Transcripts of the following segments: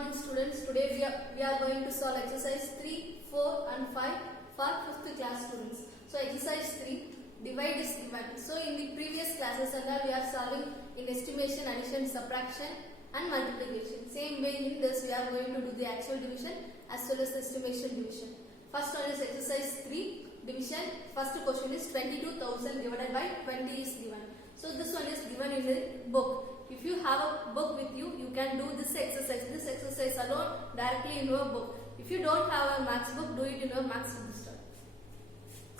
morning students. Today we are going to solve exercise 3, 4 and 5 for 5th class students. So exercise 3, divide is given. So in the previous classes we are solving in estimation, addition, subtraction and multiplication. Same way in this we are going to do the actual division as well as estimation division. First one is exercise 3, division. First question is 22,000 divided by 20 is given. So this one is given in the book. If you have a book with you, you can do this exercise alone directly in your book. If you don't have a maths book, do it in your maths register.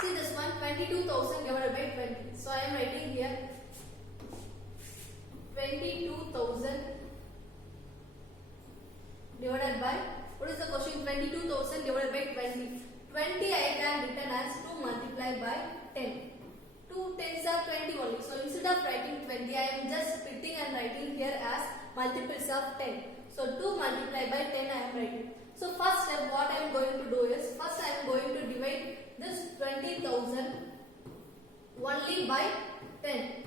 See this one, 22,000 divided by 20. So I am writing here 22,000 divided by, what is the question? 22,000 divided by 20. 20 I can written as 2 multiplied by 10. 2 tens are 20 only. So instead of writing 20, I am just splitting and writing here as multiples of 10. So 2 multiplied by 10 I am writing. So first step what I am going to do is, first I am going to divide this 20,000 only by 10.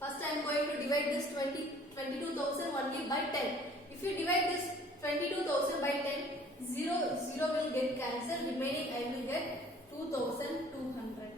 First I am going to divide this 22,000 only by 10. If you divide this 22,000 by 10, 0 will get cancelled. Remaining I will get 2,200.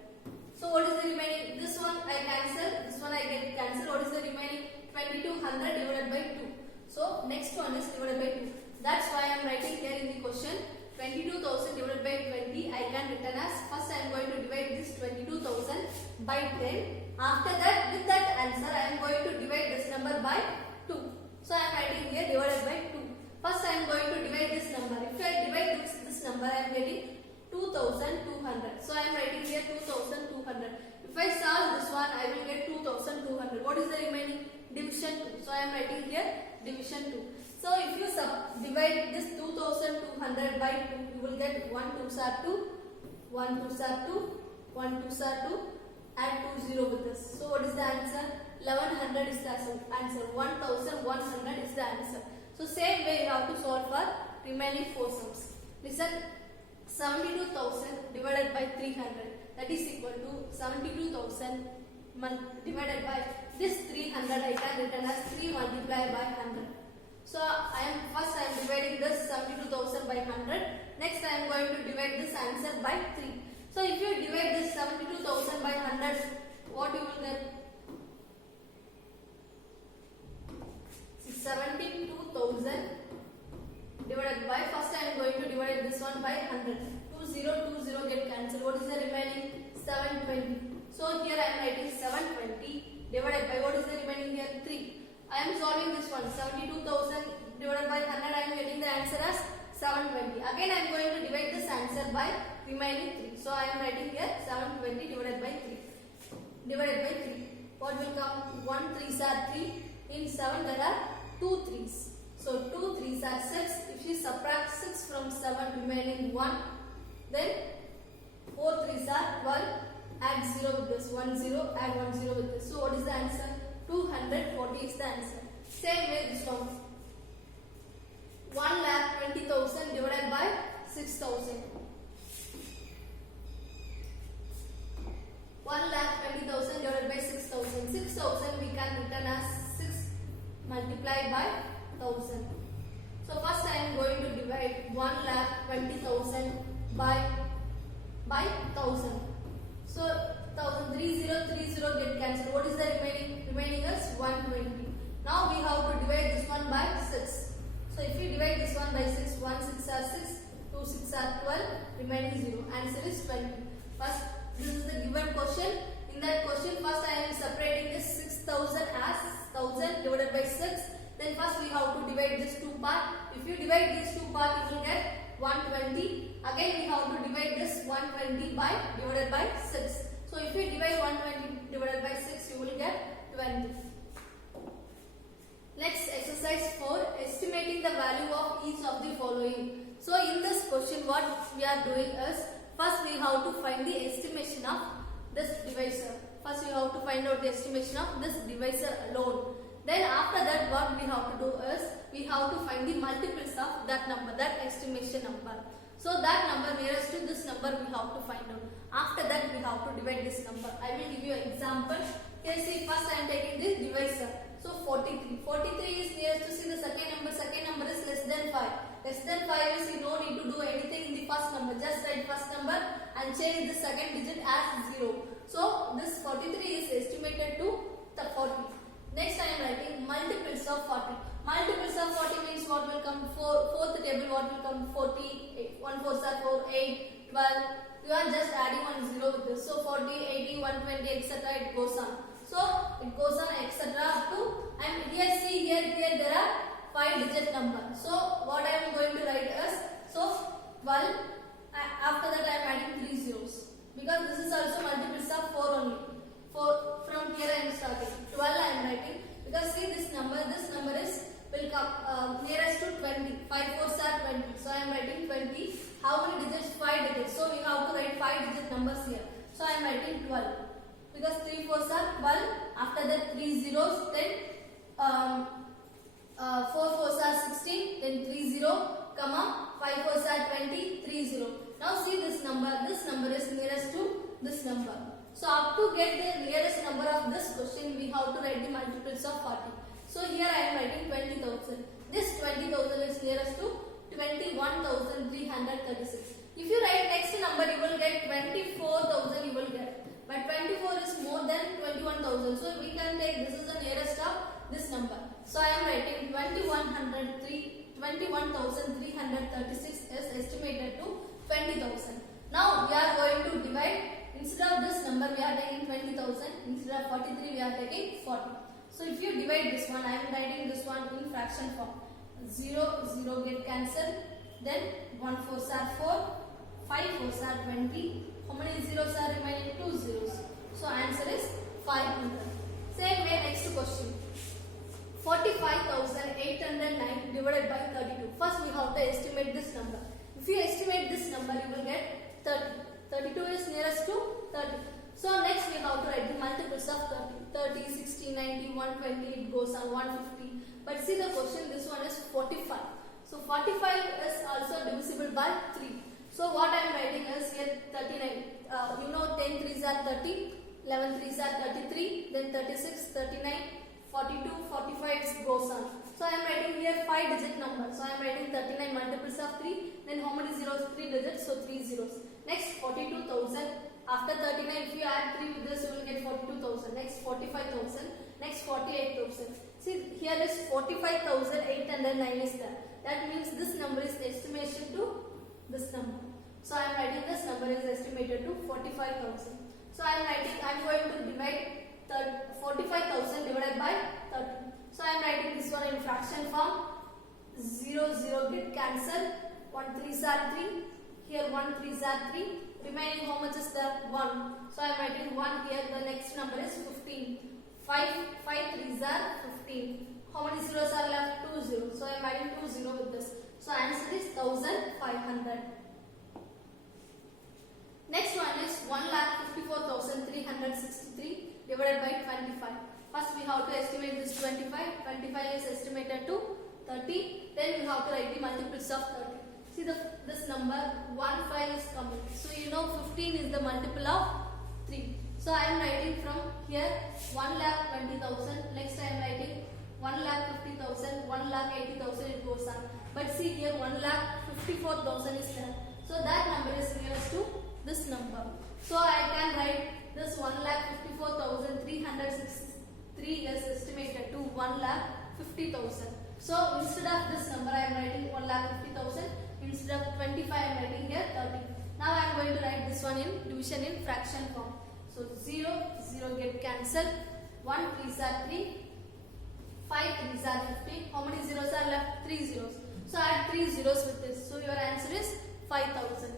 So what is the remaining? This one I cancel, this one I get cancelled. What is the remaining? 2200 divided by 2. So next one is divided by 2. That's why I am writing here in the question 22,000 divided by 20. I can written as, first I am going to divide this 22,000 by 10. After that, with that answer I am going to divide this number by 2. So I am writing here divided by 2. First I am going to divide this number. If I divide this number, I am getting 2,200. So I am writing here 2,200. If I solve this one, I will get 2,200. What is the remaining? Division 2. So I am writing here division 2. So if you divide this 2,200 by 2, you will get 1 2s are 2, 1 2s are 2, 1 2s are 2, add 2 0 with this. So what is the answer? 1100 is the answer. 1,100 is the answer. So same way you have to solve for remaining 4 sums. Listen. 72,000 divided by 300, that is equal to 72,000 divided by this 300 I can written as 3 multiplied by 100. So I am dividing this 72,000 by 100. Next I am going to divide this answer by 3. So if you divide this 72,000 by 100, what you will get? 72,000 divided by, first I am going to divide this one by 100. 20 get cancelled. What is the remaining? 720. So here I am writing 720 divided by, what is the remaining here? 3. I am solving this one. 72,000 divided by 100, I am getting the answer as 720. Again I am going to divide this answer by remaining 3. So I am writing here 720 divided by 3. Divided by 3. What will come? 1 3s are 3. In 7 there are 2 3s. So 2 3s are 6. If you subtract 6 from 7, remaining 1, then 4 3s are 12. Add 0 with this. 1 0, add 1 0 with this. So what is the answer? 240 is the answer. Same way this one. 1,20,000 divided by 6,000. 1,20,000 divided by 6,000. 6,000 we can written as 6 multiplied by 1,000. So first I am going to divide 1,20,000 by 1,000. So 1,000 30 get cancelled. What is the remaining? Remaining is 120. Now we have to divide this one by 6. So if you divide this one by 6, 1 6 are 6, 2 6 are 12, remaining 0. Answer is 20. First, this is the given question. In that question, first I am separating this 6,000 as 1,000 divided by 6. Then first we have to divide this 2 part. If you divide these 2 part, you will get 120. Again we have to divide this 120 by divided by 6. So if you divide 120 divided by 6, you will get 20. Next exercise 4, estimating the value of each of the following. So in this question what we are doing is, first we have to find the estimation of this divisor. First we have to find out the estimation of this divisor alone. Then after that what we have to do is, we have to find the multiples of that number, that estimation number. So that number nearest to this number we have to find out. After that we have to divide this number. I will give you an example. Here see, first I am taking this divisor. So 43. 43 is nearest to, see the second number is less than Less than 5 is you don't need to do anything in the first number. Just write first number and change the second digit as 0. So this 43 is estimated to the 40. Next I am writing multiples of 40. Multiples of 40 means what will come? Fourth table what will come? 40, 1 4 are 4, 8, 12. You are just adding 1 0 with this. So 40, 80, 120 etc. it goes on. So it goes on etc. up to, and here see here there are 5 digit number. So what I am going to write is, so 12, after that I am adding 3 zeros because this is also multiples of 4 only. From here I am starting. 12 I am writing because see this number is will come nearest to 20. 5 4s are 20. So I am writing 20. How many digits? 5 digits. So we have to write 5 digit numbers here. So I am writing 12 because 3 4s are 12. After that 3 zeros, then 4 4s are 16. Then 3 0, comma 5 4s are 20. 3 0. Now see this number. This number is nearest to this number. So up to get the nearest number of this question, we have to write the multiples of 40. So here I am writing 20,000. This 20,000 is nearest to 21,336. If you write next number, you will get 24,000 you will get. But 24 is more than 21,000. So we can take this is the nearest of this number. So I am writing 21,336 is estimated to 20,000. Now we are going to divide. Instead of this number we are taking 20,000. Instead of 43 we are taking 40. So if you divide this one, I am writing this one in fraction form. 0 0 get cancelled. Then 1 4s are 4. 5 4s are 20. How many zeros are remaining? 2 zeros. So answer is 500. Same way next question. 45,809 divided by 32. First we have to estimate this number. If you estimate this number, you will get 30. 32 is nearest to 30. So next we have to write the multiples of 30. 30, 60, 90, 120, it goes on 150. But see the question, this one is 45. So 45 is also divisible by 3. So what I am writing is here 39. 10 3s are 30, 11 3s are 33, then 36, 39, 42, 45 it goes on. So I am writing here 5 digit number. So I am writing 39 multiples of 3. Then how many zeros? 3 digits, so 3 zeros. Next 42,000. After 39, if you add 3 with this, you will get 42,000. Next 45,000. Next 48,000. See here is 45,809 is there. That means this number is estimation to this number. So I am writing this number is estimated to 45,000. So I am going to divide 45,000 divided by 30. So I am writing this one in fraction form. 0 0 get cancelled. 1 3s are 3. Here 1 3s are 3. Remaining how much is there? 1. So I am writing 1 here. The next number is 15. 5 3s are 15. How many zeros are left? 2 zeros. So I am adding 2 0 with this. So answer is 1500. Next one is 1,54,363 divided by 25. First we have to estimate this 25. 25 is estimated to 30. Then we have to write the multiples of 30. See this number 1 5 is coming. So 15 is the multiple of 3. So I am writing from here 1,20,000. Next I am writing 1,50,000, 1,80,000 it goes on. But see here 1,54,000 is there. So that number is nearest to this number. So I can write this 1,54,363 is estimated to 1,50,000. So instead of this number I am writing 1,50,000. Instead of 25 I am writing here 30. Now I am going to write this one in division in fraction form. So 0 0 get cancelled. 1 3s are 3. 5 3s are 15. How many zeros are left? 3 zeros. So add 3 zeros with this. So your answer is 5,000.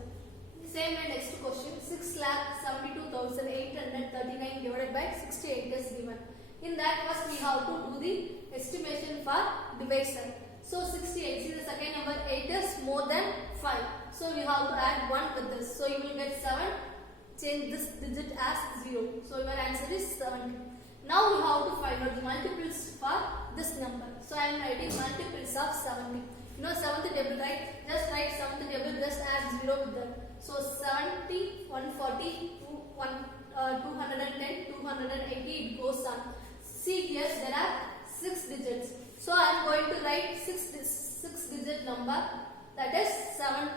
Same way next question. 6,72,839 divided by 68 is given. In that first we have to do the estimation for divisor. So 68. See the second number 8 is more than 5. So you have to add 1 with this. So you will get 7. Change this digit as 0. So your answer is 70. Now we have to find out the multiples for this number. So I am writing multiples of 70. 7th table, right? Just write 7th table, just add 0 with that. So 70, 140, 210, 280 it goes on. See here there are 6 digits. So I am going to write 6 digit number that is 7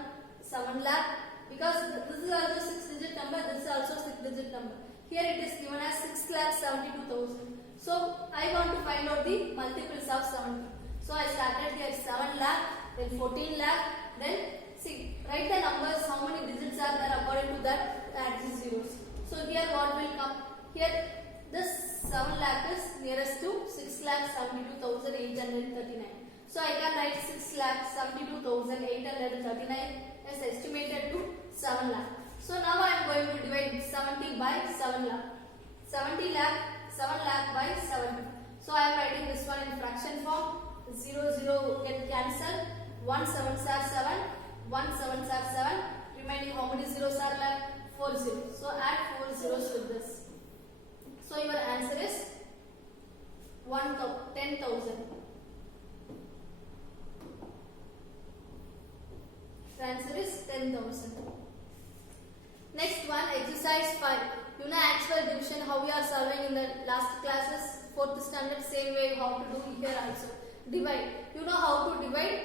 lakh, because this is also 6-digit number, this is also 6-digit number. Here it is given as 6,72,000. So I want to find out the multiples of 70. So I started here 7 lakh, then 14 lakh, then see, write the numbers, how many digits are there, according to that add the zeros. So here what will come? Here this 7 lakh is nearest to 6,72,839. So I can write 6,72,839 is estimated to 7 lakh. So now I am going to divide 70 by 7 lakh. 7 lakh by 70. So I am writing this one in fraction form. 0 0 get cancelled. 1 7s are 7. 1 7s are 7. Remaining how many zeros are left? 4 zeros. So add 4 zeros with this. So your answer is 10,000. The answer is 10,000. Next one, exercise 5. You know actual division, how we are solving in the last classes, 4th standard, same way how to do here also. Divide. You know how to divide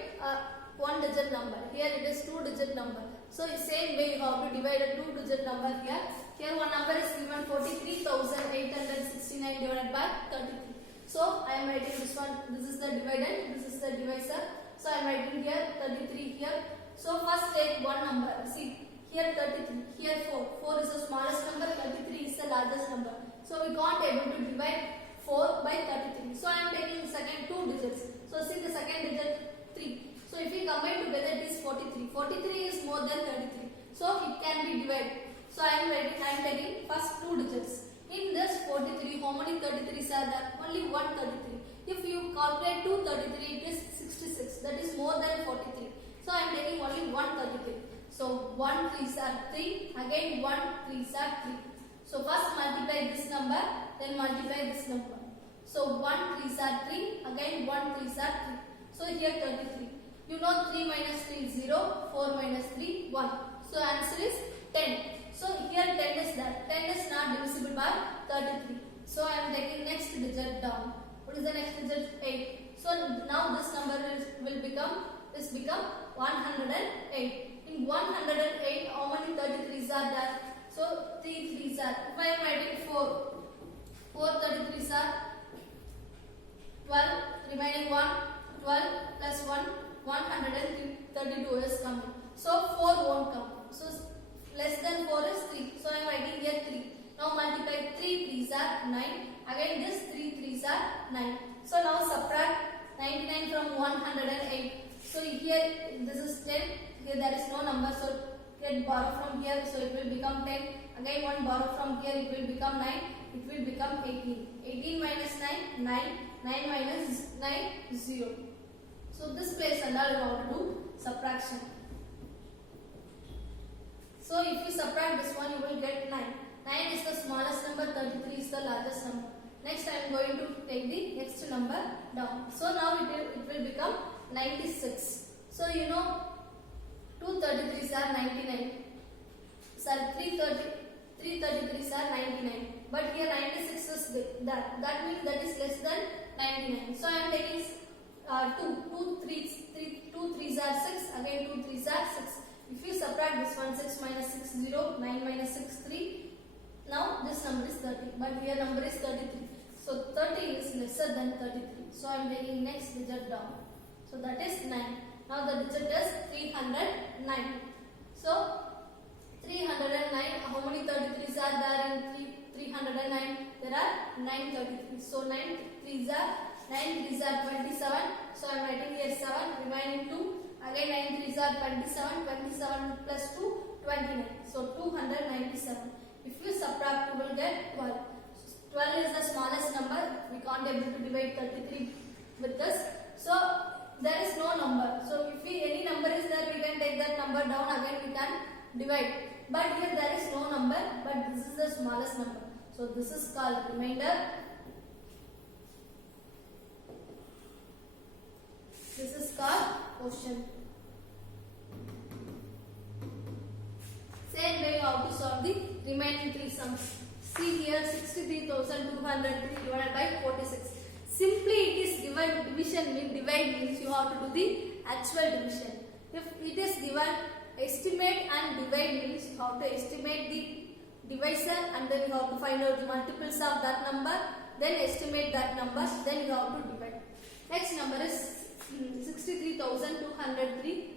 one digit number. Here it is 2-digit number. So same way you have to divide a 2-digit number here. Here one number is given 43,869 divided by 33. So I am writing this one. This is the dividend. This is the divisor. So I am writing here 33 here. So first take one number. See. Here 33, here 4. 4 is the smallest number, 33 is the largest number. So we can't able to divide 4 by 33. So I am taking the second 2 digits. So see the second digit 3. So if we combine together it is 43. 43 is more than 33. So it can be divided. So I am taking first 2 digits. In this 43, how many 33s are there? Only 1 33. If you calculate 2 33, it is 66. That is more than 43. So I am taking only 1 33. So 1 3s are 3, again 1 3s are 3. So first multiply this number, then multiply this number. So 1 3s are 3, again 1 3s are 3. So here 33. You know 3 minus 3 is 0, 4 minus 3 1. So answer is 10. So here 10 is that. 10 is not divisible by 33. So I am taking next digit down. What is the next digit? 8. So now this number will become 108. In 108, how many 33s are there? So 3 3s are. If I am writing 4 33s are 12. Remaining 1, 12 plus 1, 132 is coming. So 4 won't come. So less than 4 is 3. So I am writing here 3. Now multiply 3 3s are 9. Again this 3 3s are 9. So now subtract 99 from 108. So here this is 10. Here there is no number, so get borrow from here, so it will become 10. Again one borrow from here, it will become 9. It will become 18. 18 minus 9, 9. 9 minus 9, 0. So this place and all you have to do subtraction. So if you subtract this one, you will get 9. 9 is the smallest number, 33 is the largest number. Next I am going to take the next number down. So now it will become 96. So you know 2 33s are 99. Sorry, 3 33s are 99. But here 96 is that. That means that is less than 99. So I am taking 2 3s are 6. Again 2 3s are 6. If you subtract this one, 6 minus 6 0, 9 minus 6 3. Now this number is 30. But here number is 33. So 30 is lesser than 33. So I am taking next digit down. So that is 9. Now the digit is 309. So 309, how many 33s are there in 309? There are 9 33s. So 9 3s are 27. So I am writing here 7, remaining 2. Again 9 3s are 27. 27 plus 2, 29. So 297. If you subtract, you will get 12. 12 is the smallest number. We can't able to divide 33 with this. So there is no number. So if any number is there, we can take that number down. Again we can divide. But here there is no number. But this is the smallest number. So this is called remainder. This is called quotient. Same way you have to solve the remaining 3 sums. See here 63,203 divided by 46. Simply it is given division means divide means you have to do the actual division. If it is given estimate and divide means you have to estimate the divisor and then you have to find out the multiples of that number, then estimate that number, then you have to divide. Next number is 63,203.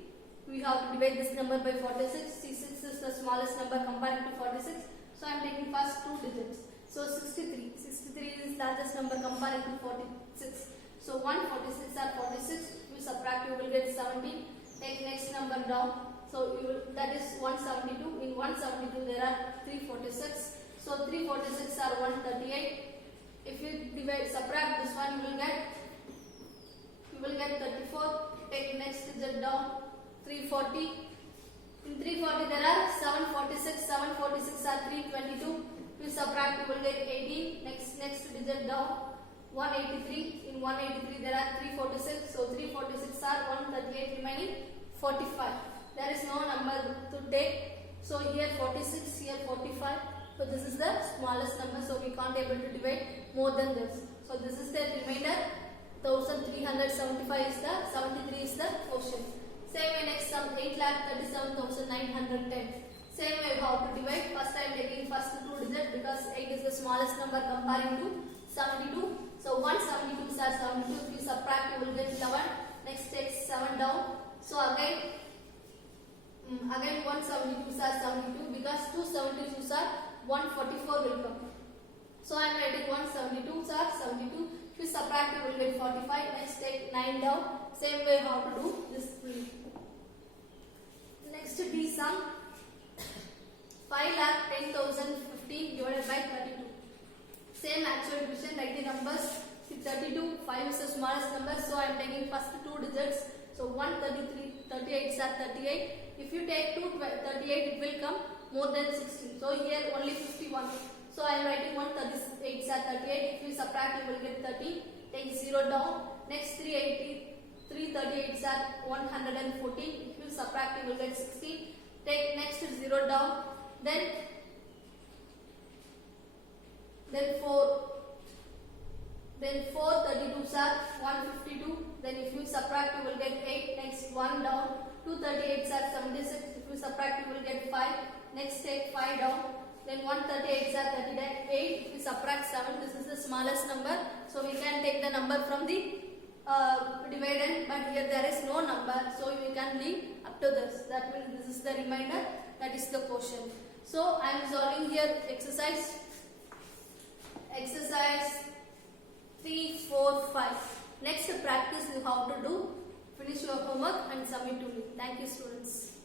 We have to divide this number by 46. 6 is the smallest number comparing to 46. So I am taking first two digits. So 63. 63 is largest number comparing to 46. So 146 are 46. You subtract, you will get 17. Take next number down. So you will, that is 172. In 172 there are 346. So 346 are 138. If you divide, subtract this one, you will get 34. Take next digit down. 340. In 340 there are 746. 746 are 322. You subtract, you will get 18. Next digit down. 183. In 183 there are 346. So 346 are 138, remaining 45. There is no number to take. So here 46, here 45. So this is the smallest number. So we can't able to divide more than this. So this is the remainder. 1375 is the 73 is the quotient. Same way next sum 8,37,910. Same way how to divide. First I am taking first two digits because 8 is the smallest number comparing to 72. So 172 are 72. If you subtract, you will get 11. Next take 7 down. So again 172 are 72 because 272 are 144 will come. So I am writing 172 are 72. If you subtract, you will get 45. Next take 9 down. Same way how to do this. Next D sum 5,10,015 divided by 32. Same actual division like the numbers. 32, 5 is the smallest number, so I am taking first two digits. So 133, 38 are 38. If you take 238, it will come more than 16. So here only 51. So I am writing 138 are 38. If you subtract, you will get 30. Take 0 down. Next 338 are 114. If you subtract, you will get 16. Take next 0 down. Then 432 are 152. Then if you subtract, you will get 8. Next 1 down. 238 are 76. If you subtract, you will get 5. Next take 5 down. Then 138 are 38. If you subtract 7, this is the smallest number. So we can take the number from the dividend, but here there is no number. So we can leave up to this. That means this is the remainder. That is the quotient. So I am solving here exercise 3, 4, 5. Next practice you have to do. Finish your homework and submit to me. Thank you, students.